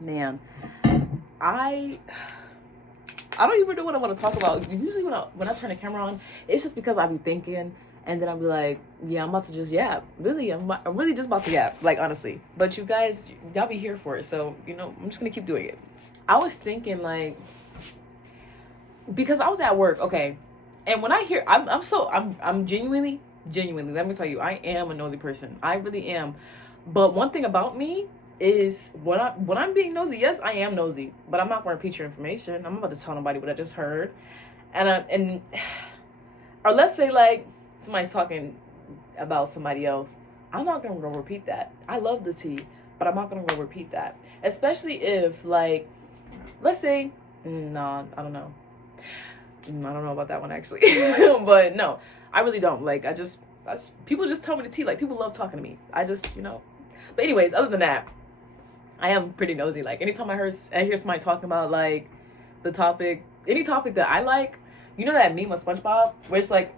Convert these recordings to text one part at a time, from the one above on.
Man, I I don't even know what I want to talk about. Usually when I turn the camera on, it's just because I be thinking, and then I'll be like, yeah, I'm about to just yap. Really, I'm really just about to yap, like, honestly. But you guys, y'all be here for it, so I'm just gonna keep doing it. I was thinking, like, because I was at work, okay, and when I hear, I'm genuinely. Let me tell you, I am a nosy person. I really am. But one thing about me is when I'm being nosy, yes, I am nosy, but I'm not going to repeat your information. I'm about to tell nobody what I just heard, and or let's say like somebody's talking about somebody else. I'm not going to go repeat that. I love the tea, but I'm not going to go repeat that, especially if like, let's say, nah, I don't know. I don't know about that one actually, but no, I really don't. Like, people just tell me the tea. Like, people love talking to me. But anyways, other than that, I am pretty nosy. Like, anytime I hear somebody talking about like any topic that I like, that meme of SpongeBob where it's like,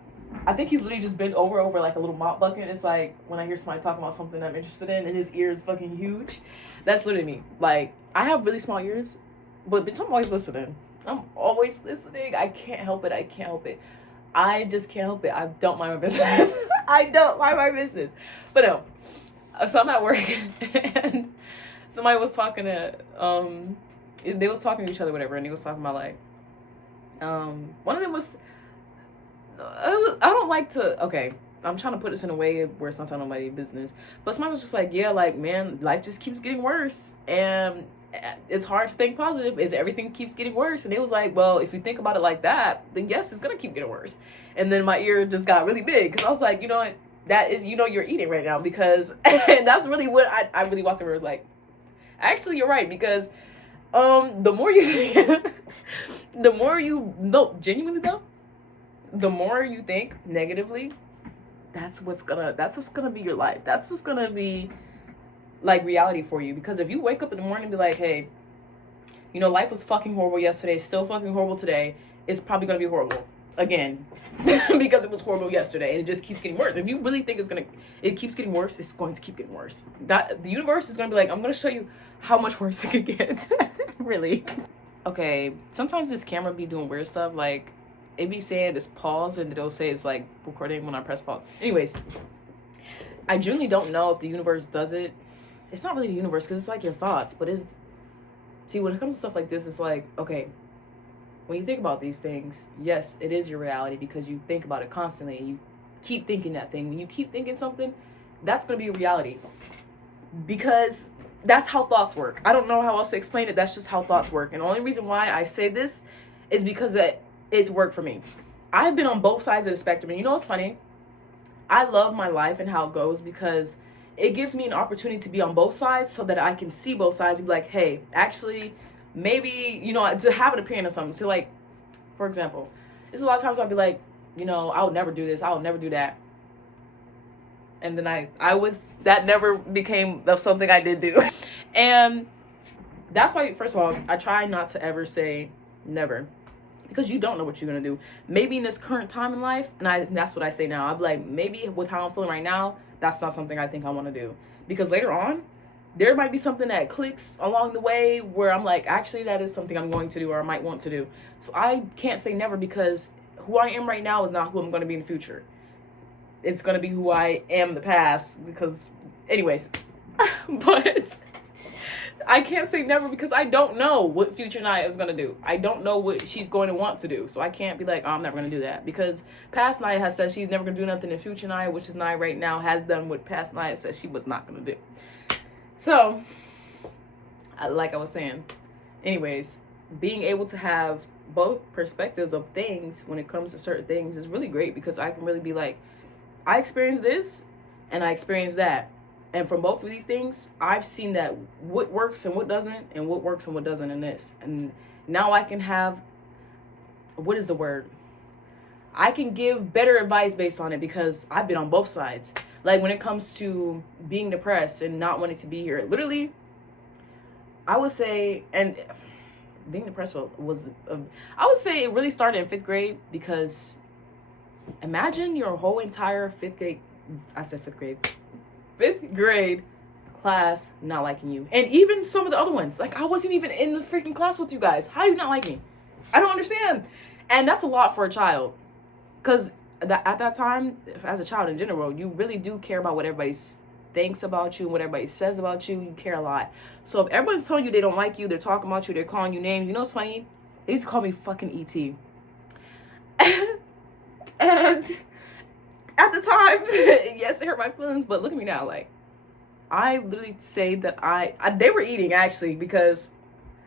I think he's literally just bent over like a little mop bucket. It's like when I hear somebody talking about something I'm interested in, and his ear is fucking huge. That's literally me. Like, I have really small ears, but bitch, I'm always listening. I'm always listening. I can't help it. I just can't help it. I don't mind my business. I don't mind my business. But no. So I'm at work and somebody was talking to they was talking to each other, whatever, and he was talking about like one of them was I don't like to, okay, I'm trying to put this in a way where it's not telling nobody business, but somebody was just like, yeah, like, man, life just keeps getting worse, and it's hard to think positive if everything keeps getting worse. And it was like, well, if you think about it like that, then yes, it's gonna keep getting worse. And then my ear just got really big because I was like, you know what, that is, you're eating right now, because and that's really what I really walked over, like, actually you're right, because the more you the more you, no, genuinely though, the more you think negatively, that's what's gonna be your life. That's what's gonna be like reality for you. Because if you wake up in the morning and be like, hey, life was fucking horrible yesterday, still fucking horrible today, it's probably gonna be horrible again because it was horrible yesterday and it just keeps getting worse. If you really think it keeps getting worse, it's going to keep getting worse. That the universe is gonna be like, I'm gonna show you how much worse it could get. Really. Okay, sometimes this camera be doing weird stuff, like it be saying it's pause and it'll say it's like recording when I press pause. Anyways, I genuinely don't know if the universe does it. It's not really the universe because it's like your thoughts, but see, when it comes to stuff like this, it's like, okay, when you think about these things, yes, it is your reality because you think about it constantly and you keep thinking that thing. When you keep thinking something, that's going to be a reality, because that's how thoughts work. I don't know how else to explain it. That's just how thoughts work. And the only reason why I say this is because it's worked for me. I've been on both sides of the spectrum. And you know what's funny? I love my life and how it goes because it gives me an opportunity to be on both sides so that I can see both sides and be like, hey, actually, maybe, to have an opinion on something. So, like, for example, there's a lot of times I'll be like, I would never do this. I would never do that. And then that never became something I did do. And that's why, first of all, I try not to ever say never, because you don't know what you're going to do. Maybe in this current time in life, and that's what I say now, I'll be like, maybe with how I'm feeling right now, that's not something I think I want to do. Because later on, there might be something that clicks along the way where I'm like, actually, that is something I'm going to do or I might want to do. So I can't say never, because who I am right now is not who I'm going to be in the future. It's going to be who I am in the past, because, anyways. But I can't say never because I don't know what future Nia is going to do. I don't know what she's going to want to do. So I can't be like, oh, I'm never going to do that. Because past Nia has said she's never going to do nothing in future Nia, which is Nia right now, has done what past Nia said she was not going to do. So, like I was saying, anyways, being able to have both perspectives of things when it comes to certain things is really great, because I can really be like, I experienced this and I experienced that. And from both of these things, I've seen that what works and what doesn't, and what works and what doesn't in this. And now I can have, what is the word? I can give better advice based on it because I've been on both sides. Like when it comes to being depressed and not wanting to be here, literally, I would say, and being depressed I would say it really started in 5th grade, because imagine your whole entire 5th grade class not liking you. And even some of the other ones. Like, I wasn't even in the freaking class with you guys. How do you not like me? I don't understand. And that's a lot for a child. Because at that time, as a child in general, you really do care about what everybody thinks about you, what everybody says about you. You care a lot. So if everyone's telling you they don't like you, they're talking about you, they're calling you names. You know what's funny? They used to call me fucking E.T. And at the time, yes, it hurt my feelings, but look at me now. Like, I literally say that they were eating, actually, because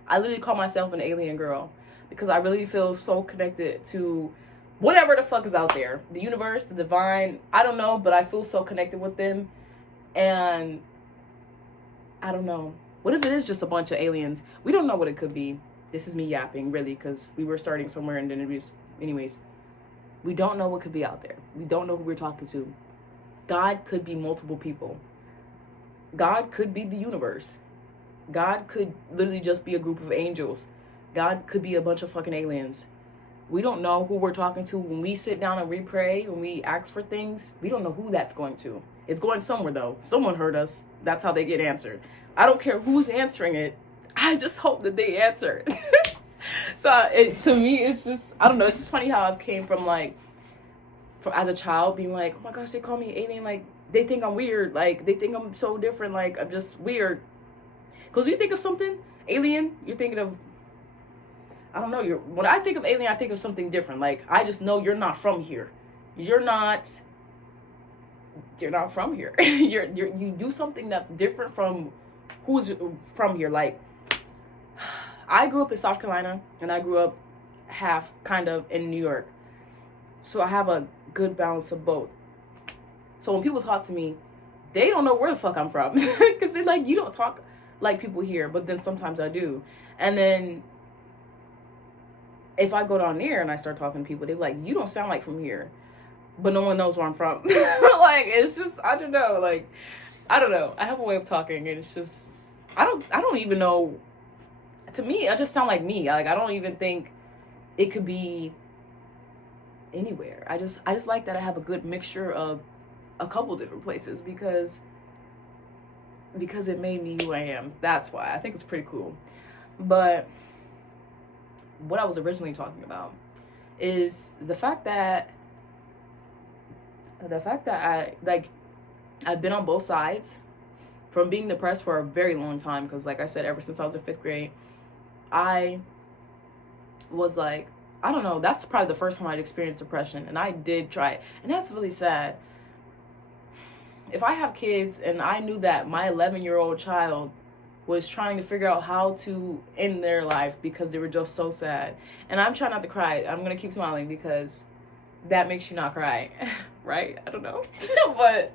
I literally call myself an alien girl, because I really feel so connected to whatever the fuck is out there. The universe, the divine, I don't know, but I feel so connected with them. And I don't know. What if it is just a bunch of aliens? We don't know what it could be. This is me yapping, really, because we were starting somewhere in the interviews. Anyways, we don't know what could be out there. We don't know who we're talking to. God could be multiple people. God could be the universe. God could literally just be a group of angels. God could be a bunch of fucking aliens. We don't know who we're talking to. When we sit down and we pray, when we ask for things, we don't know who that's going to. It's going somewhere, though. Someone heard us. That's how they get answered. I don't care who's answering it. I just hope that they answer it. So to me, it's just, I don't know. It's just funny how I came from, like, as a child being like, oh my gosh, they call me alien. Like, they think I'm weird. Like, they think I'm so different. Like, I'm just weird. Because when you think of something alien, you're thinking of, I don't know. When I think of alien, I think of something different. Like, I just know you're not from here. You're not from here. You do something that's different from who's from here. Like, I grew up in South Carolina, and I grew up half kind of in New York. So I have a good balance of both. So when people talk to me, they don't know where the fuck I'm from. Because they're like, you don't talk like people here. But then sometimes I do. And then if I go down there and I start talking to people, they're like, you don't sound like from here. But no one knows where I'm from. Like, it's just, I don't know. Like, I don't know. I have a way of talking, and it's just, I don't even know. To me, I just sound like me. Like, I don't even think it could be anywhere. I just like that I have a good mixture of a couple different places, because it made me who I am. That's why I think it's pretty cool. But what I was originally talking about is the fact that I've been on both sides, from being depressed for a very long time, because like I said, ever since I was in 5th grade, I was like, I don't know, that's probably the first time I'd experienced depression, and I did try it, and that's really sad. If I have kids and I knew that my 11-year-old child was trying to figure out how to end their life because they were just so sad, and I'm trying not to cry, I'm gonna keep smiling because that makes you not cry, right? I don't know. But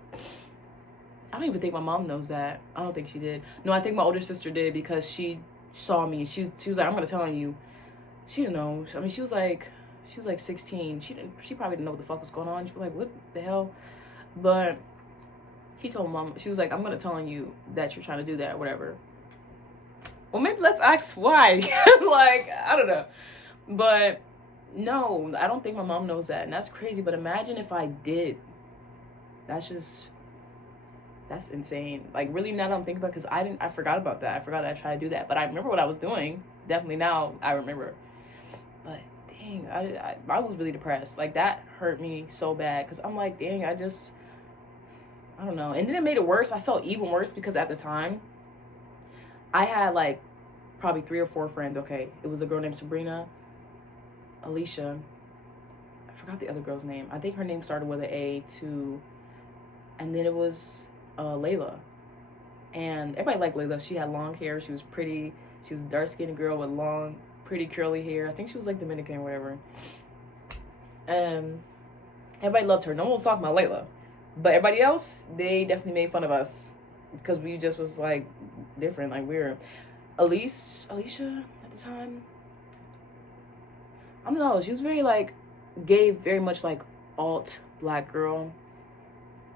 I don't even think my mom knows that. I don't think she did. No, I think my older sister did, because she saw me. She was like, I'm gonna tell you. She didn't know. I mean, she was like 16. She probably didn't know what the fuck was going on. She was like, what the hell? But she told mom, she was like, I'm gonna tell you that you're trying to do that or whatever. Well, maybe let's ask why. Like, I don't know. But no, I don't think my mom knows that, and that's crazy. But imagine if I did. That's insane. Like, really, now that I'm thinking about it, because I forgot about that. I forgot that I tried to do that. But I remember what I was doing. Definitely now I remember. But dang, I was really depressed. Like, that hurt me so bad, because I'm like, dang, I don't know. And then it made it worse. I felt even worse, because at the time, I had like probably 3 or 4 friends. Okay, it was a girl named Sabrina, Alicia, I forgot the other girl's name. I think her name started with an A too. And then it was Layla. And everybody liked Layla. She had long hair. She was pretty. She was a dark-skinned girl with long, pretty curly hair. I think she was like Dominican or whatever. And everybody loved her. No one was talking about Layla. But everybody else, they definitely made fun of us, because we just was like different, like weird. Alicia at the time, I don't know, she was very like gay, very much like alt black girl.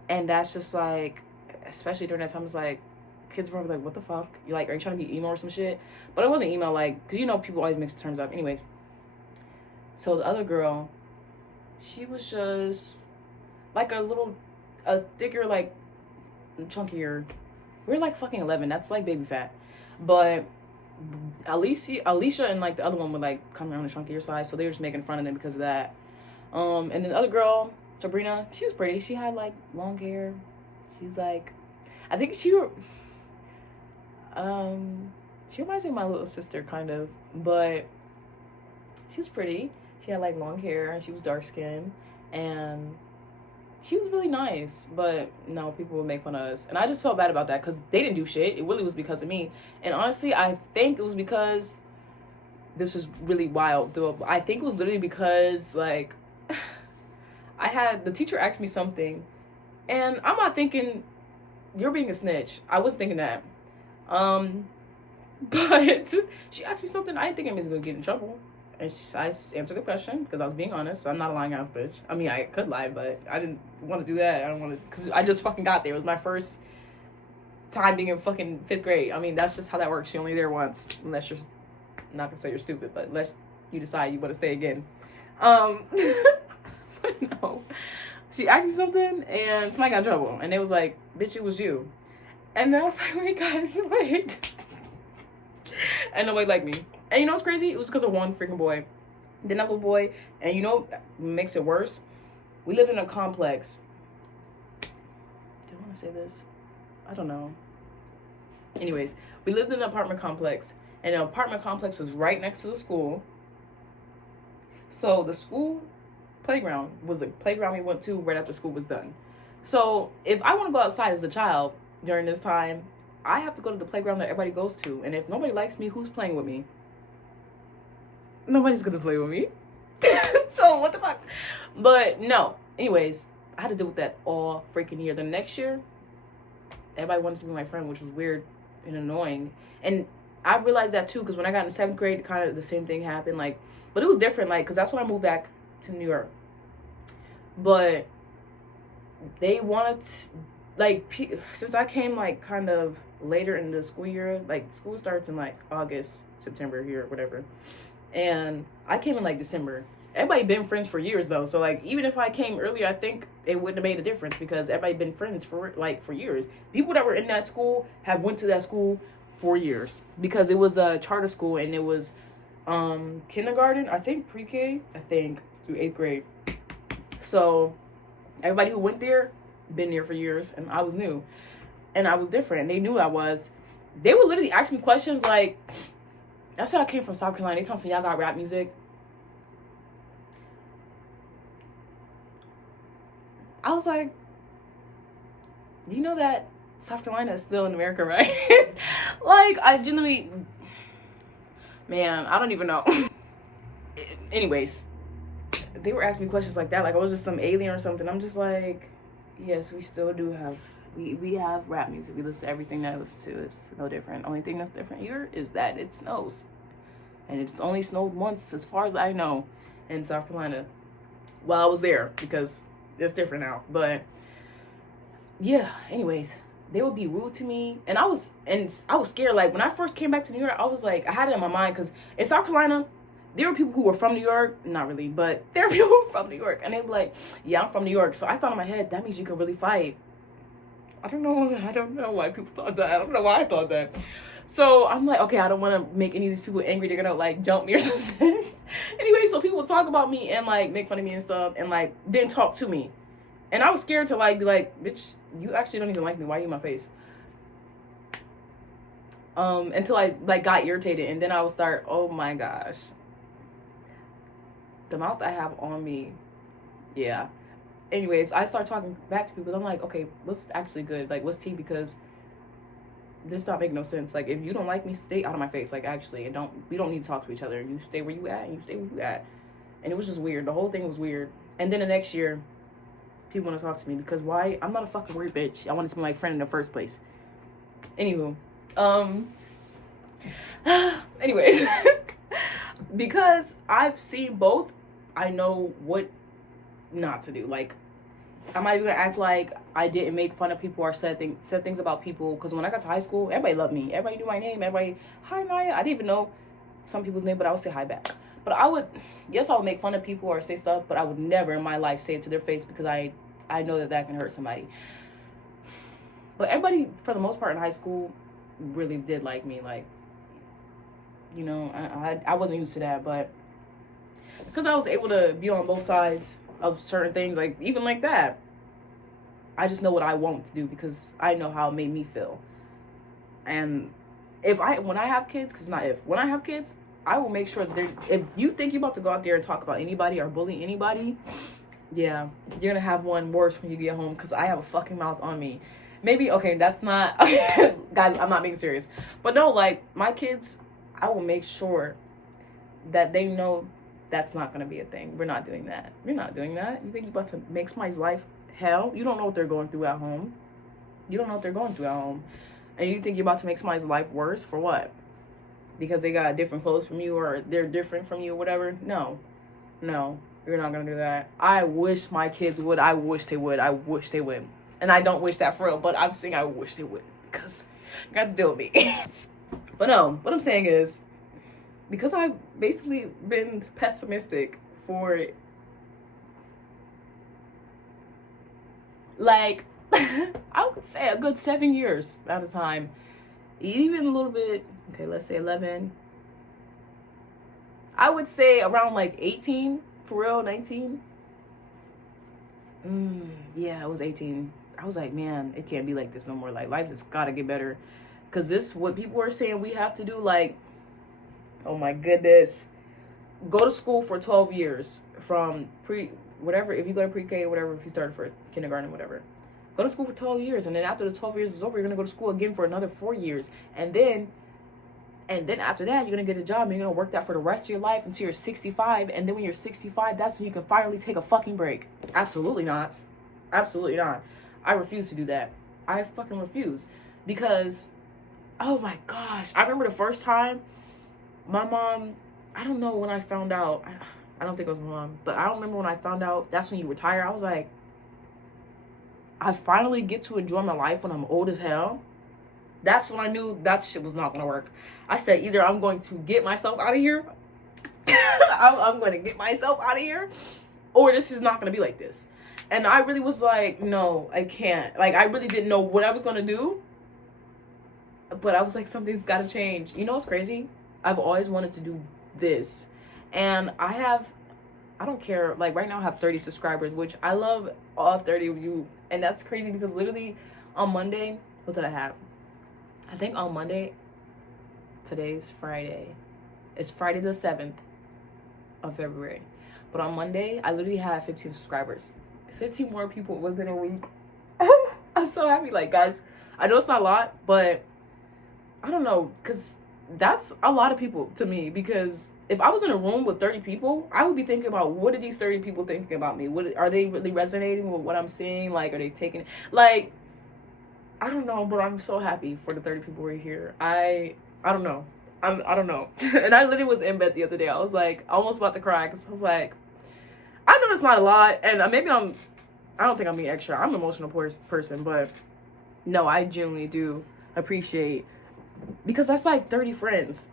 And that's just like, especially during that time, it's like kids were like, what the fuck? You like, are you trying to be emo or some shit? But it wasn't emo, like, because you know people always mix the terms up. Anyways, so the other girl, she was just like a thicker, like chunkier, we're like fucking 11. That's like baby fat. But Alicia and like the other one would like come around the chunkier side, so they were just making fun of them because of that. And then the other girl, Sabrina, she was pretty. She had like long hair. She was like, I think she reminds me of my little sister kind of, but she was pretty. She had like long hair and she was dark skinned, and she was really nice. But no, people would make fun of us, and I just felt bad about that because they didn't do shit. It really was because of me. And honestly, I think it was because this was really wild. Though I think it was literally because like the teacher asked me something, and I'm not thinking you're being a snitch. I was thinking that. But she asked me something. I didn't think I was gonna get in trouble. And I answered the question because I was being honest. So I'm not a lying ass bitch. I mean, I could lie, but I didn't want to do that. I don't want to, because I just fucking got there. It was my first time being in fucking 5th grade. I mean, that's just how that works. You're only there once, unless you're not gonna say you're stupid, but unless you decide you want to stay again. But no, she asked me something, and somebody got in trouble, and they was like, "Bitch, it was you." And then I was like, "Wait, guys, wait." And nobody liked me. And you know what's crazy? It was because of one freaking boy. Then that little boy, and you know what makes it worse? We lived in a complex. Do I want to say this? I don't know. Anyways, we lived in an apartment complex, and the apartment complex was right next to the school. So the school playground was the playground we went to right after school was done. So if I want to go outside as a child during this time, I have to go to the playground that everybody goes to. And if nobody likes me, who's playing with me? Nobody's gonna play with me. So what the fuck? But no. Anyways, I had to deal with that all freaking year. The next year, everybody wanted to be my friend, which was weird and annoying. And I realized that too, because when I got in 7th grade, kind of the same thing happened. Like, but it was different, like, because that's when I moved back to New York. But they wanted to, like, since I came like kind of later in the school year, like school starts in like August, September here, whatever. And I came in like December. Everybody been friends for years though. So like even if I came earlier, I think it wouldn't have made a difference because everybody been friends for years. People that were in that school have went to that school for years because it was a charter school and it was kindergarten, I think pre-K, through 8th grade. So everybody who went there been there for years, and I was new. And I was different. They knew I was. They would literally ask me questions like, I said I came from South Carolina. They told me, y'all got rap music. I was like, you know that South Carolina is still in America, right? Like, I genuinely, man, I don't even know. Anyways, they were asking me questions like that, like I was just some alien or something. I'm just like, yes, we still do have, we have rap music. We listen to everything that was to. It's no different. Only thing that's different here is that it snows. And it's only snowed once, as far as I know, in South Carolina. While I was there, because it's different now. But yeah, anyways, they would be rude to me. And I was scared. Like when I first came back to New York, I was like, I had it in my mind because in South Carolina, there were people who were from New York. Not really, but there were people who were from New York. And they were like, yeah, I'm from New York. So I thought in my head, that means you can really fight. I don't know why people thought that. I don't know why I thought that. So I'm like, okay, I don't want to make any of these people angry. They're gonna like jump me or something. Anyway, so people would talk about me and like make fun of me and stuff and like didn't talk to me. And I was scared to like be like, bitch, you actually don't even like me. Why are you in my face? Until I like got irritated, and then I would start, oh my gosh. The mouth I have on me. Yeah. Anyways, I start talking back to people. I'm like, okay, what's actually good? Like, what's tea? Because this not make no sense. Like, if you don't like me, stay out of my face. Like, actually, and we don't need to talk to each other. You stay where you at, and you stay where you at. And it was just weird. The whole thing was weird. And then the next year, people want to talk to me because why? I'm not a fucking weird bitch. I wanted to be my friend in the first place. Anywho, anyways, because I've seen both, I know what not to do. Like, I'm not even gonna act like I didn't make fun of people or said things about people. Because when I got to high school, everybody loved me. Everybody knew my name. Everybody, hi Naya. I didn't even know some people's name, but I would say hi back. But I would make fun of people or say stuff, but I would never in my life say it to their face because I know that can hurt somebody. But everybody, for the most part in high school, really did like me. Like, you know, I wasn't used to that, but because I was able to be on both sides of certain things, like even like that, I just know what I want to do because I know how it made me feel. And when I have kids, when I have kids, I will make sure that if you think you're about to go out there and talk about anybody or bully anybody, yeah, you're gonna have one worse when you get home because I have a fucking mouth on me. Maybe, okay, that's not, guys, I'm not being serious. But no, like, my kids, I will make sure that they know that's not going to be a thing. We're not doing that. We're not doing that. You think you're about to make somebody's life hell? You don't know what they're going through at home. You don't know what they're going through at home. And you think you're about to make somebody's life worse for what? Because they got different clothes from you or they're different from you or whatever? No, you're not going to do that. I wish my kids would. I wish they would. And I don't wish that for real, but I'm saying I wish they would because you got to deal with me. But no, what I'm saying is, because I've basically been pessimistic for, like, I would say a good 7 years at a time. Even a little bit, okay, let's say 11. I would say around like 18, for real, 19. Yeah, it was 18. I was like, man, it can't be like this no more. Like, life has got to get better. Because this, what people are saying we have to do, like, oh my goodness. Go to school for 12 years from whatever, if you go to pre-K or whatever, if you started for kindergarten, whatever. Go to school for 12 years. And then after the 12 years is over, you're going to go to school again for another 4 years. And then after that, you're going to get a job and you're going to work that for the rest of your life until you're 65. And then when you're 65, that's when you can finally take a fucking break. Absolutely not. Absolutely not. I refuse to do that. I fucking refuse. Because, oh my gosh. I remember the first time my mom, I don't know when I found out. I don't think it was my mom. But I don't remember when I found out that's when you retire. I was like, I finally get to enjoy my life when I'm old as hell. That's when I knew that shit was not going to work. I said, either I'm going to get myself out of here. I'm going to get myself out of here. Or this is not going to be like this. And I really was like, no, I can't. Like, I really didn't know what I was going to do. But I was like, something's got to change. You know what's crazy? I've always wanted to do this. And I don't care. Like, right now I have 30 subscribers, which I love all 30 of you. And that's crazy because literally on Monday, what did I have? I think on Monday, today's Friday. It's Friday the 7th of February. But on Monday, I literally had 15 subscribers. 15 more people within a week. I'm so happy. Like, guys, I know it's not a lot, but I don't know, because that's a lot of people to me. Because if I was in a room with 30 people, I would be thinking about, what are these 30 people thinking about me? Are they really resonating with what I'm seeing? Like, are they taking, like, I don't know, but I'm so happy for the 30 people right here. I don't know. I don't know. And I literally was in bed the other day. I was like, almost about to cry, because I was like, I know it's not a lot, and maybe I don't think I'm being extra. I'm an emotional person, but no, I genuinely do appreciate, because that's like 30 friends.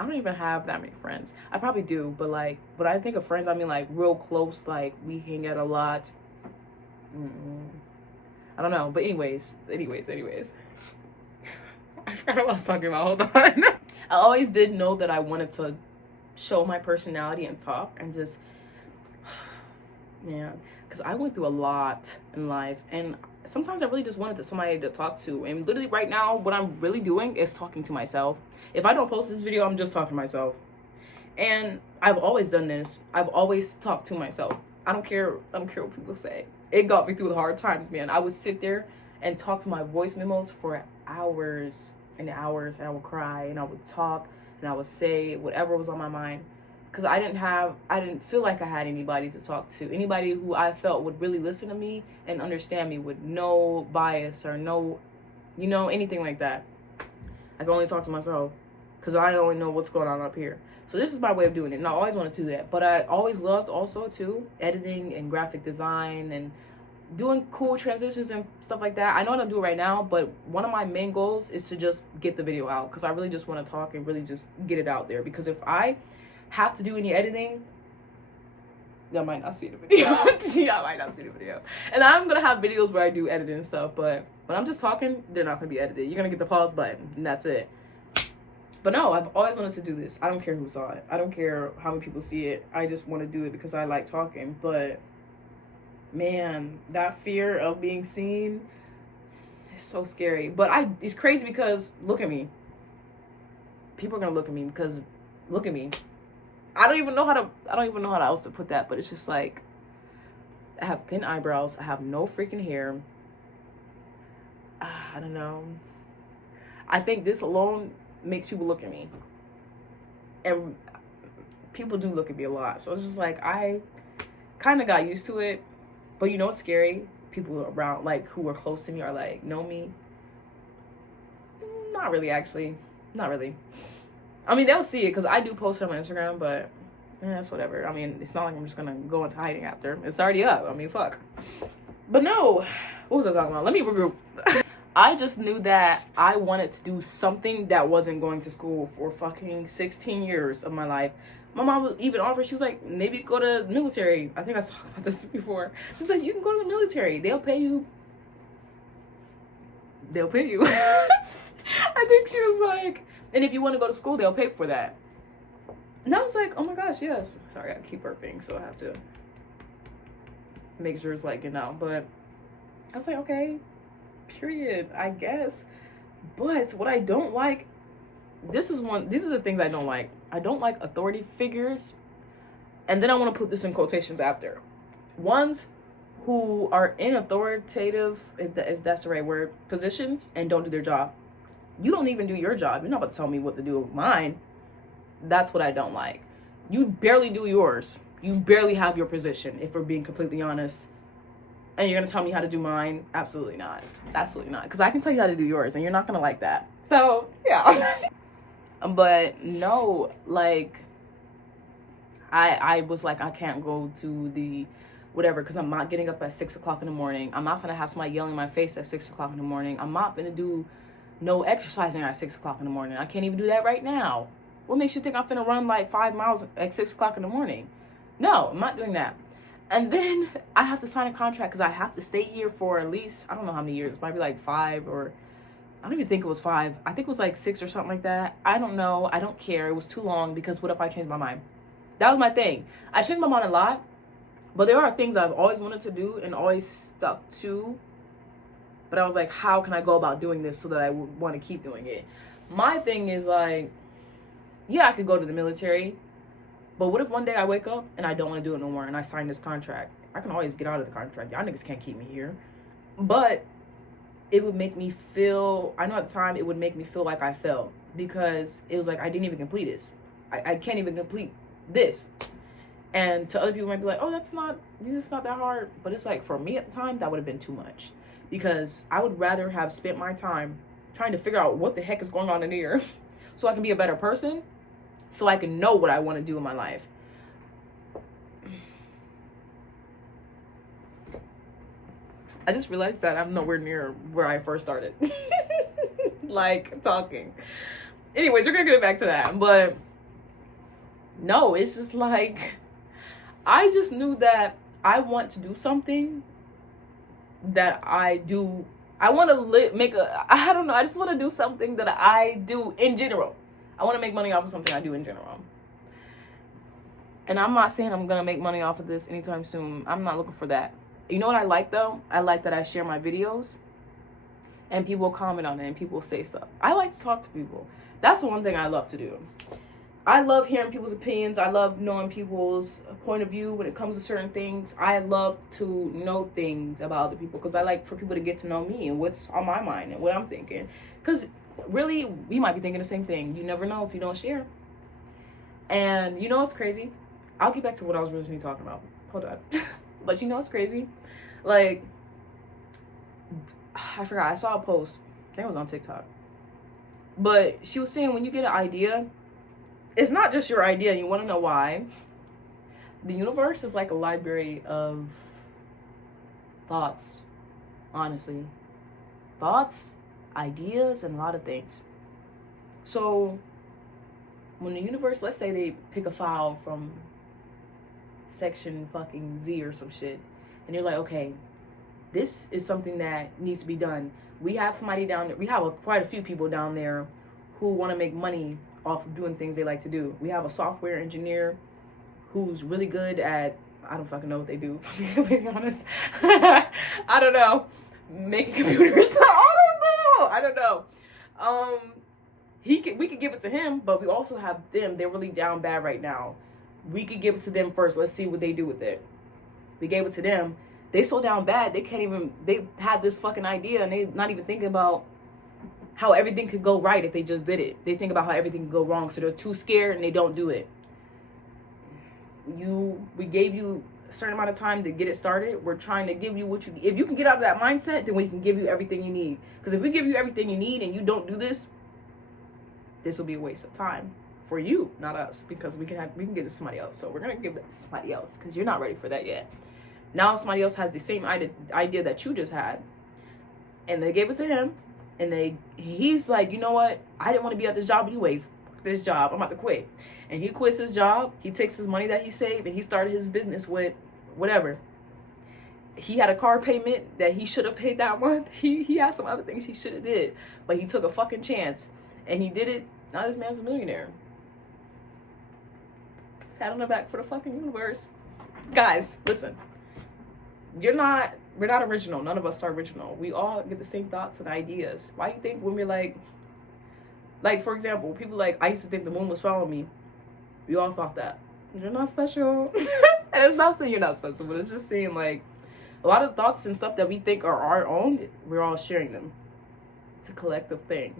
I don't even have that many friends. I probably do, but like, when I think of friends, I mean like real close, like we hang out a lot. I don't know, but anyways. I forgot what I was talking about, hold on. I always did know that I wanted to show my personality and talk and just, man, because I went through a lot in life, and sometimes I really just wanted somebody to talk to. And literally right now, what I'm really doing is talking to myself. If I don't post this video, I'm just talking to myself. And I've always done this. I've always talked to myself. I don't care what people say. It got me through the hard times, man. I would sit there and talk to my voice memos for hours and hours, and I would cry, and I would talk, and I would say whatever was on my mind. Because I didn't feel like I had anybody to talk to. Anybody who I felt would really listen to me and understand me with no bias or no, anything like that. I can only talk to myself because I only know what's going on up here. So this is my way of doing it. And I always wanted to do that. But I always loved also, too, editing and graphic design and doing cool transitions and stuff like that. I know how to do it right now, but one of my main goals is to just get the video out, because I really just want to talk and really just get it out there. Because if I have to do any editing, y'all might not see the video. Y'all might not see the video. And I'm gonna have videos where I do editing and stuff, but When I'm just talking, they're not going to be edited. You're going to get the pause button, and that's it. But no, I've always wanted to do this. I don't care who saw it. I don't care how many people see it. I just want to do it because I like talking. But, man, that fear of being seen is so scary. But it's crazy because, look at me. People are going to look at me because, look at me. I don't even know how else to put that. But it's just like, I have thin eyebrows. I have no freaking hair. I don't know. I think this alone makes people look at me, and people do look at me a lot, so it's just like I kind of got used to it. But you know what's scary? People around, like, who are close to me or like know me. Not really, actually. Not really. I mean, they'll see it because I do post it on my Instagram, but that's whatever. I mean, it's not like I'm just gonna go into hiding after it's already up. I mean, fuck. But no, what was I talking about? Let me regroup. I just knew that I wanted to do something that wasn't going to school for fucking 16 years of my life. My mom even offered, she was like, maybe go to the military. I think I talked about this before. She's like, you can go to the military. They'll pay you. I think she was like, and if you want to go to school, they'll pay for that. And I was like, oh my gosh, yes. Sorry, I keep burping, so I have to make sure it's like, but I was like, okay. Period, I guess. But what I don't like, these are the things I don't like. I don't like authority figures, and then I want to put this in quotations after. Ones who are in authoritative, if that's the right word, positions and don't do their job. You don't even do your job. You're not about to tell me what to do with mine. That's what I don't like. You barely do yours. You barely have your position, if we're being completely honest. And you're going to tell me how to do mine? Absolutely not. Absolutely not. Because I can tell you how to do yours, and you're not going to like that. So, yeah. But, no, like, I was like, I can't go to the whatever, because I'm not getting up at 6 o'clock in the morning. I'm not going to have somebody yelling in my face at 6 o'clock in the morning. I'm not going to do no exercising at 6 o'clock in the morning. I can't even do that right now. What makes you think I'm going to run, like, 5 miles at 6 o'clock in the morning? No, I'm not doing that. And then I have to sign a contract because I have to stay here for at least, I don't know how many years. It might be like 5, or I don't even think it was 5. I think it was like 6 or something like that. I don't know. I don't care. It was too long because what if I change my mind? That was my thing. I changed my mind a lot, but there are things I've always wanted to do and always stuck to. But I was like, how can I go about doing this so that I would want to keep doing it? My thing is like, yeah, I could go to the military. But what if one day I wake up and I don't want to do it no more and I sign this contract? I can always get out of the contract. Y'all niggas can't keep me here. But it would make me feel, I know at the time it would make me feel like I failed, because it was like I didn't even complete this. I can't even complete this. And to other people might be like, oh, it's not that hard. But it's like, for me at the time, that would have been too much. Because I would rather have spent my time trying to figure out what the heck is going on in here so I can be a better person, so I can know what I want to do in my life. I just realized that I'm nowhere near where I first started. Like, talking. Anyways, we're gonna get back to that. But no, it's just like, I just knew that I want to do something that I do. I want to I don't know, I just want to do something that I do in general. I want to make money off of something I do in general. And I'm not saying I'm going to make money off of this anytime soon. I'm not looking for that. You know what I like, though? I like that I share my videos and people comment on it and people say stuff. I like to talk to people. That's the one thing I love to do. I love hearing people's opinions. I love knowing people's point of view when it comes to certain things. I love to know things about other people because I like for people to get to know me and what's on my mind and what I'm thinking. Because really, we might be thinking the same thing. You never know if you don't share. And you know what's crazy? I'll get back to what I was originally talking about. Hold on. But you know what's crazy? Like, I forgot. I saw a post. I think it was on TikTok. But she was saying when you get an idea, it's not just your idea. You want to know why? The universe is like a library of thoughts, honestly. Thoughts, ideas, and a lot of things. So when the universe, let's say they pick a file from section fucking Z or some shit, and you're like, okay, this is something that needs to be done. We have somebody down there, we have quite a few people down there who want to make money off of doing things they like to do. We have a software engineer who's really good at, I don't fucking know what they do, to be honest. I don't know. Making computers. I don't know. We could give it to him, but we also have them. They're really down bad right now. We could give it to them first. Let's see what they do with it. We gave it to them. They so down bad, they had this fucking idea and they not even thinking about how everything could go right if they just did it. They think about how everything could go wrong, so they're too scared and they don't do it. We gave you a certain amount of time to get it started. We're trying to give you what you, if you can get out of that mindset, then we can give you everything you need. Because if we give you everything you need and you don't do this will be a waste of time for you, not us, because we can give it to somebody else. So we're gonna give it to somebody else because you're not ready for that yet. Now somebody else has the same idea that you just had, and they gave it to him, and he's like, you know what? I didn't want to be at this job anyways. This job, I'm about to quit. And he quits his job. He takes his money that he saved and he started his business with whatever. He had a car payment that he should have paid that month. He had some other things he should have did, but he took a fucking chance and he did it. Now this man's a millionaire. Pat on the back for the fucking universe. Guys, listen. We're not original. None of us are original. We all get the same thoughts and ideas. Why you think when we're like, for example, people like, I used to think the moon was following me. We all thought that. You're not special. And it's not saying you're not special, but it's just saying like a lot of thoughts and stuff that we think are our own, we're all sharing them. It's a collective thing.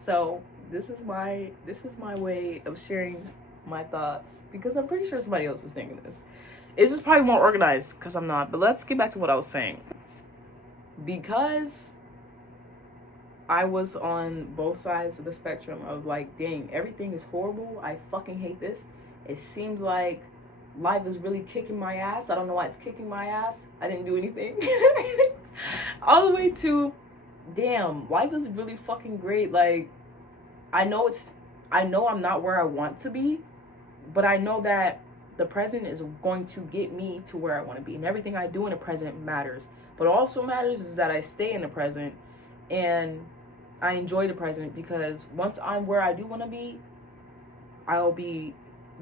So this is my way of sharing my thoughts, because I'm pretty sure somebody else is thinking this. It's just probably more organized because I'm not. But let's get back to what I was saying. Because I was on both sides of the spectrum of like, dang, everything is horrible. I fucking hate this. It seemed like life is really kicking my ass. I don't know why it's kicking my ass. I didn't do anything. All the way to, damn, life is really fucking great. Like, I know I'm not where I want to be, but I know that the present is going to get me to where I want to be. And everything I do in the present matters. But also matters is that I stay in the present and I enjoy the present, because once I'm where I do want to be,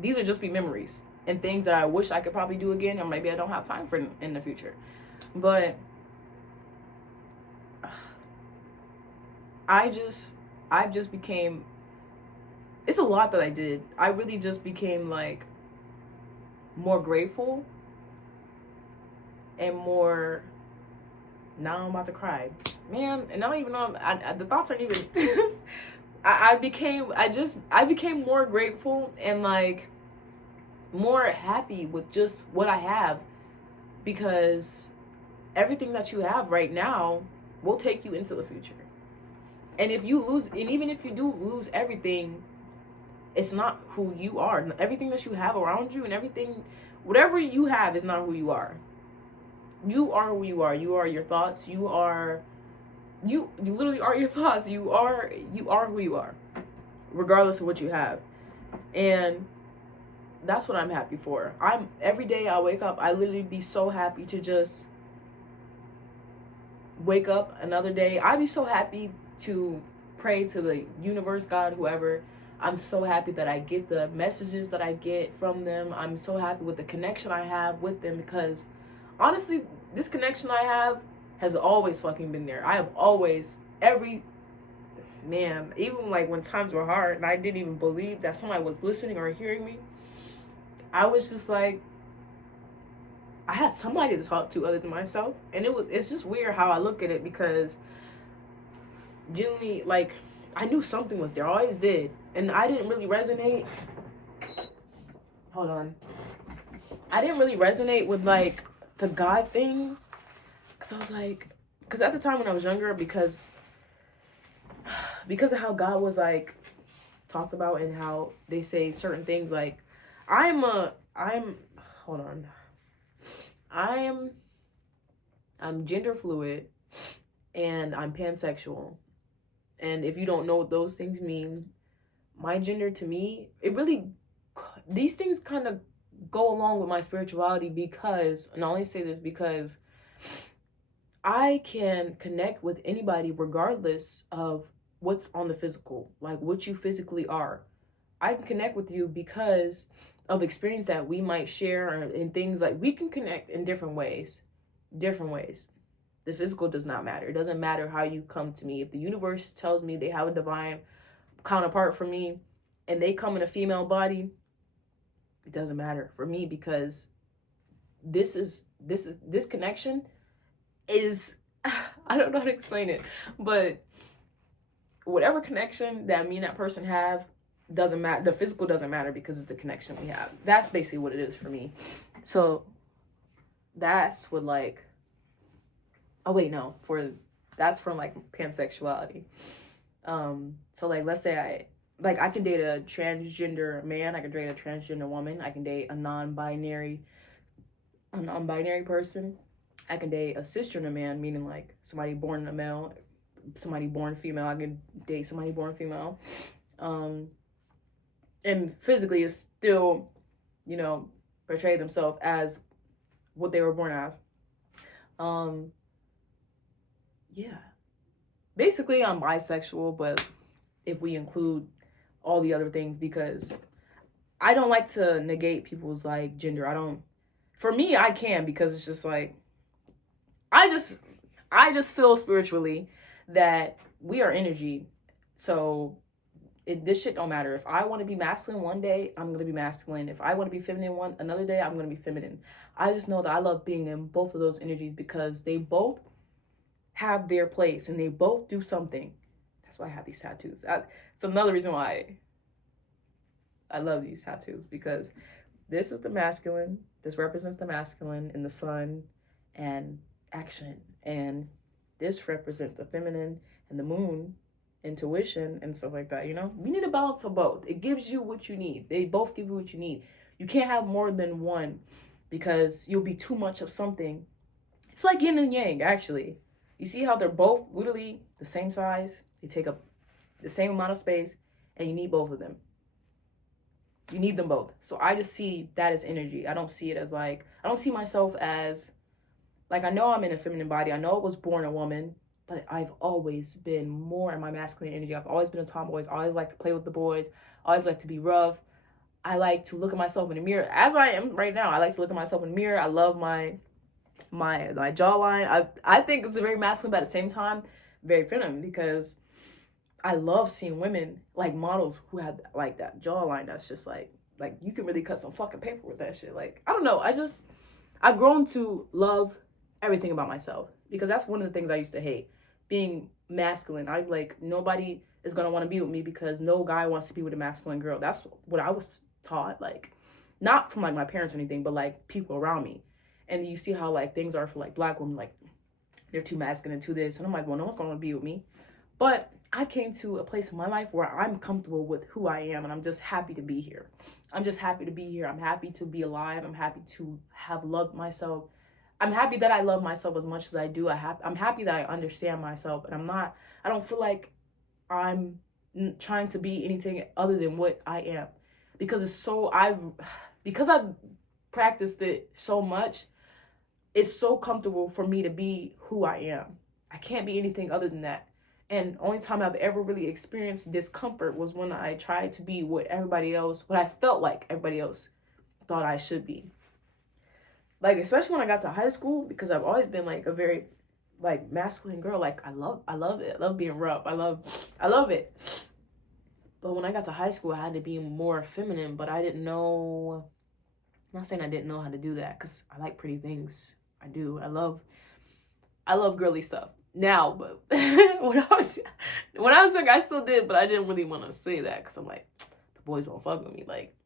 these will just be memories and things that I wish I could probably do again, or maybe I don't have time for in the future. But I've just became, it's a lot that I did. I really just became like more grateful and more, now I'm about to cry, man. And I don't even know, the thoughts aren't even, I became more grateful and like more happy with just what I have, because everything that you have right now will take you into the future. And even if you do lose everything, it's not who you are. Everything that you have around you and everything, whatever you have is not who you are. You are who you are. You are your thoughts. You literally are your thoughts. You are who you are, regardless of what you have. And that's what I'm happy for. Every day I wake up, I literally be so happy to just wake up another day. I'd be so happy to pray to the universe, God, whoever. I'm so happy that I get the messages that I get from them. I'm so happy with the connection I have with them, because honestly, this connection I have has always fucking been there. I have always, even like when times were hard and I didn't even believe that somebody was listening or hearing me, I was just like, I had somebody to talk to other than myself. And it's just weird how I look at it, because genuinely, like, I knew something was there. I always did. And I didn't really resonate. Hold on. I didn't really resonate with like the God thing. Because I was like, because at the time when I was younger, because of how God was like talked about, and how they say certain things like, I'm gender fluid and I'm pansexual. And if you don't know what those things mean, my gender, to me, these things kind of go along with my spirituality, because, and I only say this because I can connect with anybody regardless of what's on the physical, like what you physically are. I can connect with you because of experience that we might share and things like we can connect in different ways. Different ways. The physical does not matter. It doesn't matter how you come to me. If the universe tells me they have a divine counterpart for me and they come in a female body, it doesn't matter for me because this connection is I don't know how to explain it, but whatever connection that me and that person have doesn't matter. The physical doesn't matter because it's the connection we have. That's basically what it is for me. So that's what like, oh wait, no, that's from like pansexuality. So like, let's say I can date a transgender man, I can date a transgender woman, I can date a non-binary person, I can date a cisgender man, meaning like somebody born a male, somebody born female. I can date somebody born female. And physically is still, portray themselves as what they were born as. Yeah. Basically, I'm bisexual, but if we include all the other things, because I don't like to negate people's like gender. For me, I can, because it's just like, I just feel spiritually that we are energy. So this shit don't matter. If I want to be masculine one day, I'm going to be masculine. If I want to be feminine another day, I'm going to be feminine. I just know that I love being in both of those energies because they both have their place and they both do something. That's why I have these tattoos. It's another reason why I love these tattoos, because this is the masculine. This represents the masculine in the sun and action. And this represents the feminine and the moon, intuition and stuff like that. We need a balance of both. It gives you what you need. They both give you what you need. You can't have more than one because you'll be too much of something. It's like yin and yang, actually. You see how they're both literally the same size, they take up the same amount of space, and you need both of them. You need them both. So I just see that as energy. I don't see it as like, I don't see myself as, like, I know I'm in a feminine body. I know I was born a woman, but I've always been more in my masculine energy. I've always been a tomboy. I always like to play with the boys. I always like to be rough. I like to look at myself in the mirror, as I am right now. I like to look at myself in the mirror. I love my jawline. I think it's very masculine, but at the same time, very feminine, because I love seeing women, like models, who have like that jawline that's just like you can really cut some fucking paper with that shit. Like, I don't know. I've grown to love everything about myself, because that's one of the things I used to hate, being masculine. I like, nobody is going to want to be with me because no guy wants to be with a masculine girl. That's what I was taught, like, not from like my parents or anything, but like people around me. And you see how like things are for like black women, like they're too masculine, too this. And I'm like, well, no one's going to be with me. But I came to a place in my life where I'm comfortable with who I am, and I'm just happy to be here. I'm just happy to be here. I'm happy to be alive. I'm happy to have loved myself. I'm happy that I love myself as much as I do. I'm happy that I understand myself, and I don't feel like I'm trying to be anything other than what I am, because I've practiced it so much. It's so comfortable for me to be who I am. I can't be anything other than that. And only time I've ever really experienced discomfort was when I tried to be what I felt like everybody else thought I should be. Like, especially when I got to high school, because I've always been like a very like masculine girl. Like, I love it. I love being rough. I love it. But when I got to high school, I had to be more feminine, but I didn't know. I'm not saying I didn't know how to do that, because I like pretty things. I do. I love girly stuff now, but when I was young, I still did, but I didn't really want to say that, because I'm like, the boys won't fuck with me. Like,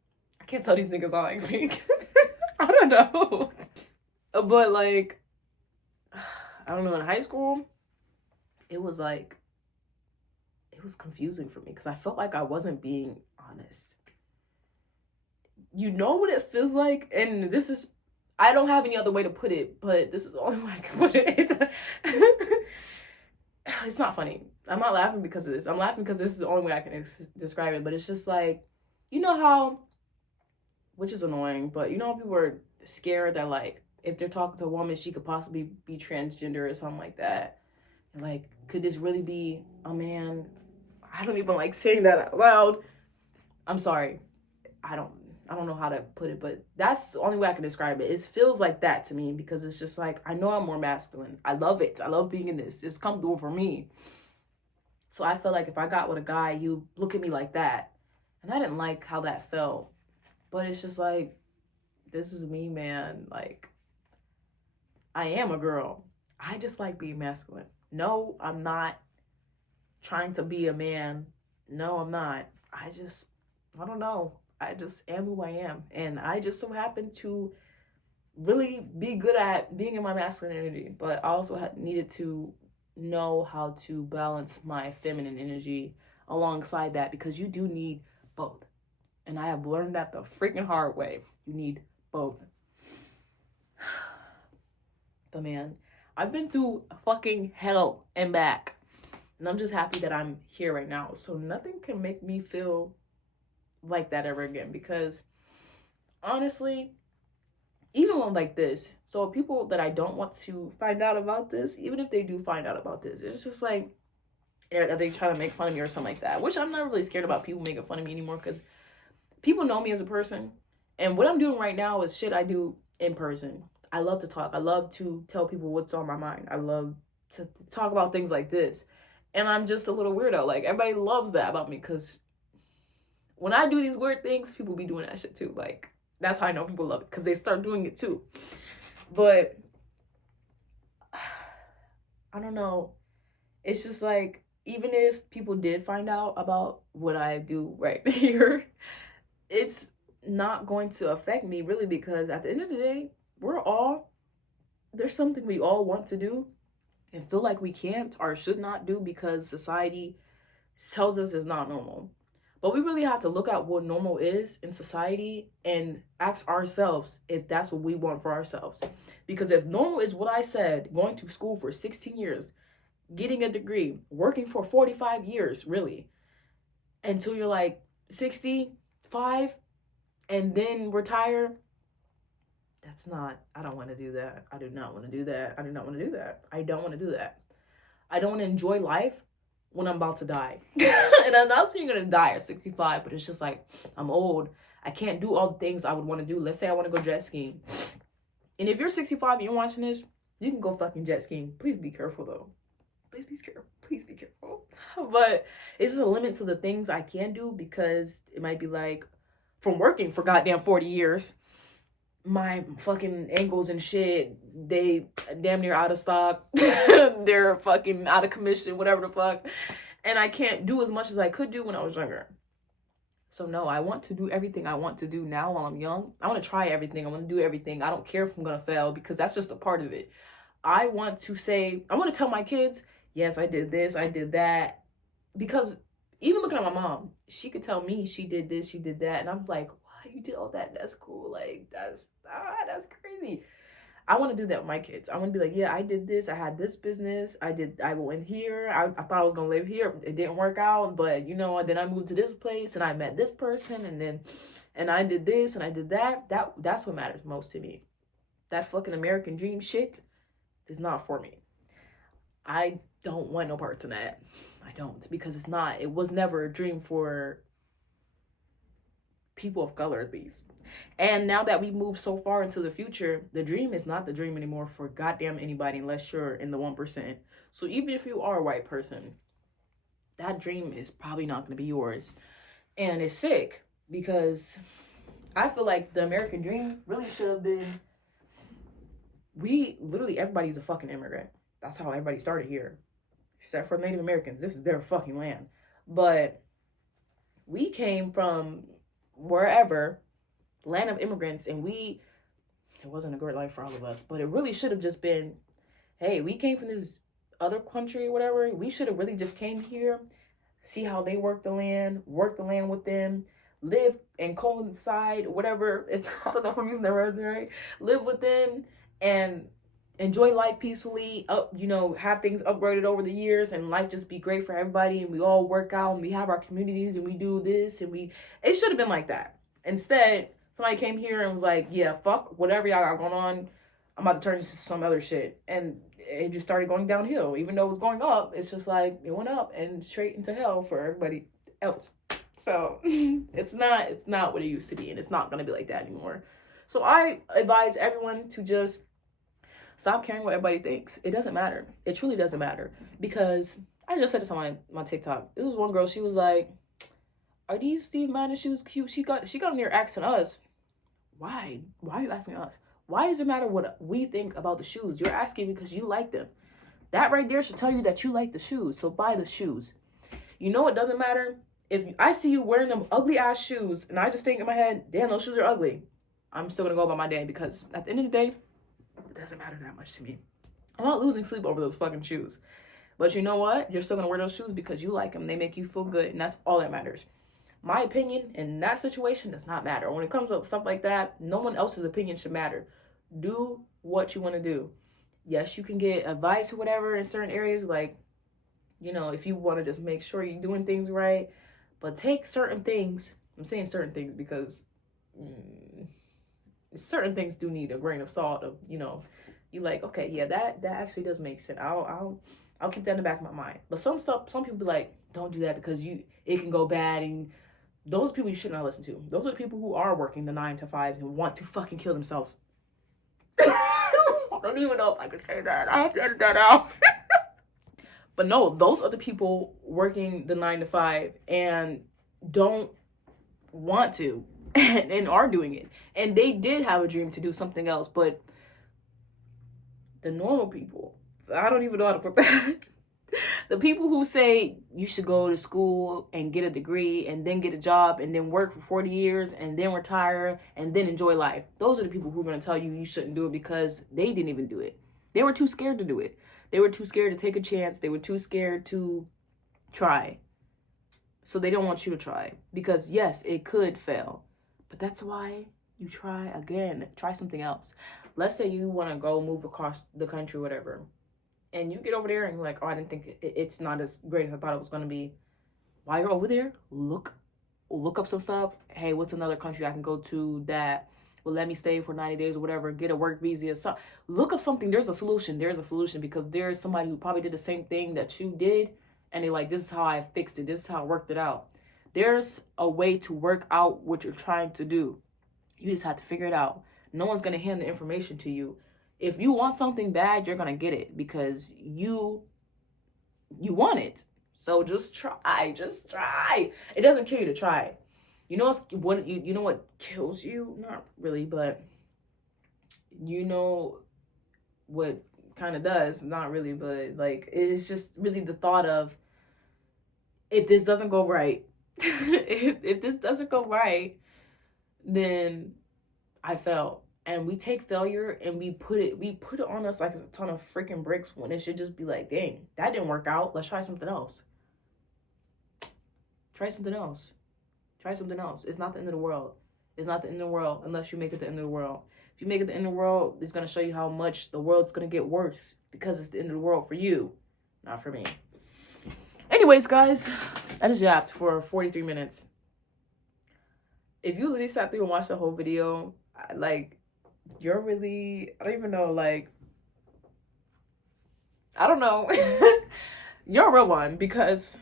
I can't tell these niggas I like pink. I don't know. But like, I don't know, in high school, it was confusing for me, because I felt like I wasn't being honest. You know what it feels like? And this is, I don't have any other way to put it, but this is the only way I can put it. It's not funny. I'm not laughing because of this. I'm laughing because this is the only way I can describe it. But it's just like, you know how, which is annoying, but you know how people are scared that like if they're talking to a woman, she could possibly be transgender or something like that. And like, could this really be a man? I don't even like saying that out loud. I'm sorry. I don't know how to put it, but that's the only way I can describe it. It feels like that to me because it's just like, I know I'm more masculine. I love it. I love being in this. It's comfortable for me. So I feel like if I got with a guy, you look at me like that. And I didn't like how that felt. But it's just like, this is me, man. Like, I am a girl. I just like being masculine. No, I'm not trying to be a man. No, I'm not. I don't know. I just am who I am. And I just so happen to really be good at being in my masculine energy. But I also needed to know how to balance my feminine energy alongside that, because you do need both. And I have learned that the freaking hard way. You need both. But man, I've been through fucking hell and back. And I'm just happy that I'm here right now. So nothing can make me feel like that ever again. Because honestly, even when like this, so people that I don't want to find out about this, even if they do find out about this, it's just like, they try to make fun of me or something like that. Which I'm not really scared about people making fun of me anymore, because people know me as a person. And what I'm doing right now is shit I do in person. I love to talk. I love to tell people what's on my mind. I love to talk about things like this. And I'm just a little weirdo. Like, everybody loves that about me, because when I do these weird things, people be doing that shit too. Like, that's how I know people love it, because they start doing it too. But I don't know. It's just like, even if people did find out about what I do right here, it's not going to affect me really, because at the end of the day, there's something we all want to do and feel like we can't or should not do because society tells us it's not normal. But we really have to look at what normal is in society and ask ourselves if that's what we want for ourselves. Because if normal is what I said, going to school for 16 years, getting a degree, working for 45 years, really, until you're like 65, and then retire, I don't want to do that. I do not want to do that. I do not want to do that. I don't want to do that. I don't want to enjoy life when I'm about to die. And I'm not saying you're going to die at 65, but it's just like, I'm old. I can't do all the things I would want to do. Let's say I want to go jet skiing. And if you're 65 and you're watching this, you can go fucking jet skiing. Please be careful though. Please be careful. Please be careful. But it's just a limit to the things I can do, because it might be like, from working for goddamn 40 years, my fucking ankles and shit, they damn near out of stock. They're fucking out of commission, whatever the fuck. And I can't do as much as I could do when I was younger. So no, I want to do everything I want to do now while I'm young. I want to try everything. I want to do everything. I don't care if I'm going to fail, because that's just a part of it. I want to tell my kids, yes, I did this, I did that. Because even looking at my mom, she could tell me she did this, she did that. And I'm like, wow, you did all that? That's cool. Like, that's crazy. I want to do that with my kids. I want to be like, yeah, I did this. I had this business. I went here. I thought I was going to live here. It didn't work out. But, you know, then I moved to this place and I met this person. And I did this and I did that. That's what matters most to me. That fucking American dream shit is not for me. I don't want no parts in that. I don't. Because it was never a dream for people of color, at least. And now that we moved so far into the future, the dream is not the dream anymore for goddamn anybody, unless you're in the 1%. So even if you are a white person, that dream is probably not going to be yours. And it's sick, because I feel like the American dream really should have been, everybody's a fucking immigrant. That's how everybody started here. Except for Native Americans. This is their fucking land. But we came from wherever, land of immigrants, and it wasn't a great life for all of us, but it really should have just been, hey, we came from this other country or whatever. We should have really just came here, see how they work the land with them, live and coincide, whatever. I don't know if I'm using that word right. Live with them and enjoy life peacefully, have things upgraded over the years, and life just be great for everybody, and we all work out, and we have our communities, and we do this, and it should have been like that. Instead, somebody came here and was like, yeah, fuck whatever y'all got going on, I'm about to turn this to some other shit. And it just started going downhill. Even though it was going up, it's just like it went up and straight into hell for everybody else. So it's not what it used to be, and it's not gonna be like that anymore. So I advise everyone to just stop caring what everybody thinks. It doesn't matter. It truly doesn't matter. Because I just said this on my TikTok. This was one girl, she was like, are these Steve Madden shoes cute? She got on there asking us. Why? Why are you asking us? Why does it matter what we think about the shoes? You're asking because you like them. That right there should tell you that you like the shoes. So buy the shoes. You know it doesn't matter? If I see you wearing them ugly ass shoes and I just think in my head, damn, those shoes are ugly, I'm still gonna go about my day, because at the end of the day, it doesn't matter that much to me. I'm not losing sleep over those fucking shoes. But you know what? You're still gonna wear those shoes because you like them. They make you feel good, and that's all that matters. My opinion in that situation does not matter. When it comes to stuff like that, no one else's opinion should matter. Do what you want to do. Yes, you can get advice or whatever in certain areas, like, you know, if you want to just make sure you're doing things right. But take certain things. I'm saying certain things because certain things do need a grain of salt of, you know, you like, okay, yeah, that actually does make sense. I'll keep that in the back of my mind. But some people be like, don't do that because it can go bad, and those people you should not listen to. Those are the people who are working the 9 to 5 and want to fucking kill themselves. I don't even know if I could say that. I have to edit that out. But no, those are the people working the 9 to 5 and don't want to and are doing it. And they did have a dream to do something else, but the normal people, I don't even know how to put that. The people who say you should go to school and get a degree and then get a job and then work for 40 years and then retire and then enjoy life. Those are the people who are going to tell you shouldn't do it because they didn't even do it. They were too scared to do it. They were too scared to take a chance. They were too scared to try. So they don't want you to try because yes, it could fail, but that's why you try again. Try something else. Let's say you want to go move across the country, whatever. And you get over there and you're like, oh, I didn't think it's not as great as I thought it was going to be. While you're over there, look up some stuff. Hey, what's another country I can go to that will let me stay for 90 days or whatever, get a work visa. So look up something. There's a solution. There's a solution because there's somebody who probably did the same thing that you did. And they're like, this is how I fixed it. This is how I worked it out. There's a way to work out what you're trying to do. You just have to figure it out. No one's going to hand the information to you. If you want something bad, you're going to get it because you want it. So just try. Just try. It doesn't kill you to try. You know you know what kills you? Not really, but you know what kind of does. Not really, but like it's just really the thought of if this doesn't go right, if this doesn't go right, then I failed. And we take failure and we put it on us like it's a ton of freaking bricks when it should just be like, dang, that didn't work out. Let's try something else. Try something else. Try something else. It's not the end of the world. It's not the end of the world unless you make it the end of the world. If you make it the end of the world, it's going to show you how much the world's going to get worse because it's the end of the world for you, not for me. Anyways, guys, I just yapped for 43 minutes. If you literally sat through and watched the whole video, like, you're really, I don't even know, like, I don't know. You're a real one because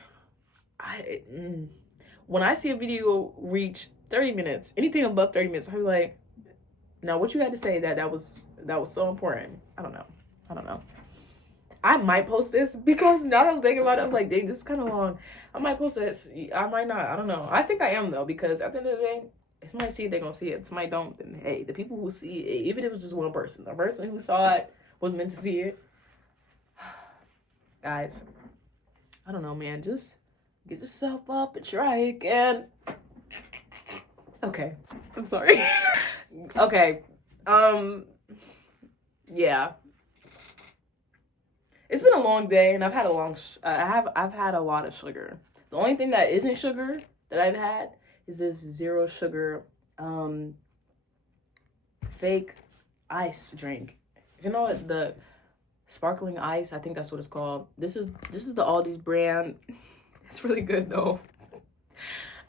when I see a video reach 30 minutes, anything above 30 minutes, I'm like, now what you had to say that was so important. I don't know. I might post this because now that I'm thinking about it, I'm like, dang, this is kind of long. I might post this. I might not. I don't know. I think I am though, because at the end of the day, if somebody see it, they're gonna see it. Somebody don't, then hey, the people who see it, even if it was just one person, the person who saw it was meant to see it. Guys, I don't know, man. Just get yourself up and try again. Okay, I'm sorry. Okay, yeah. It's been a long day, and I've had a long. I've had a lot of sugar. The only thing that isn't sugar that I've had is this 0 sugar, fake ice drink. You know what, the sparkling ice? I think that's what it's called. This is the Aldi's brand. It's really good though.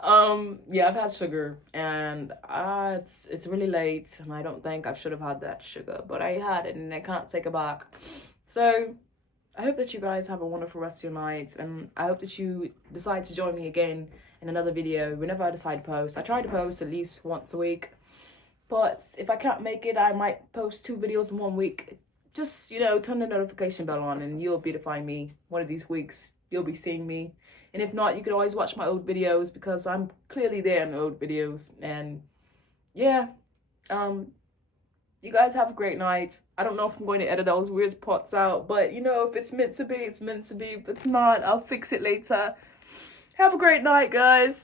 Yeah, I've had sugar, and it's really late, and I don't think I should have had that sugar, but I had it, and I can't take it back. So I hope that you guys have a wonderful rest of your night, and I hope that you decide to join me again in another video whenever I decide to post. I try to post at least once a week, but if I can't make it, I might post 2 videos in 1 week. Just, you know, turn the notification bell on, and you'll be to find me one of these weeks. You'll be seeing me. And if not, you can always watch my old videos, because I'm clearly there in the old videos. And yeah, you guys have a great night. I don't know if I'm going to edit those weird spots out, but you know, if it's meant to be, it's meant to be. If it's not, I'll fix it later. Have a great night, guys.